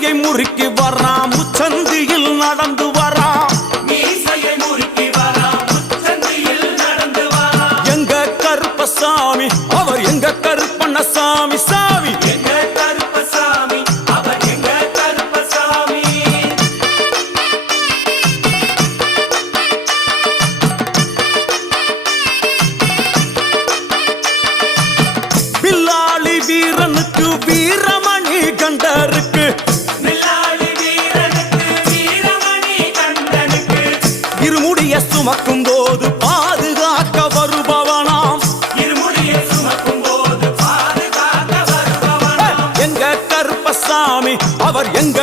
மீசையை முறுக்கி வராம் முச்சந்தியில் நடந்து வராம் மீசையை முறுக்கி வராம் முச்சந்தியில் நடந்து வராம் எங்க கருப்பசாமி அவர் எங்க கருப்பண்ணசாமி சாமி எங்க கருப்பசாமி அவர் எங்க கருப்பசாமி பில்லாளி வீரனுக்கு வீரமணி கண்டருக்கு பில்லாளி வீரனுக்கு வீரமணி கண்டனுக்கு இருமுடிய சுமக்கும் போது பாதுகாக்க வருபவனாம் இருமுடிய சுமக்கும் போது பாதுகாக்க வருபவனாம் எங்க கருப்பசாமி அவர் எங்க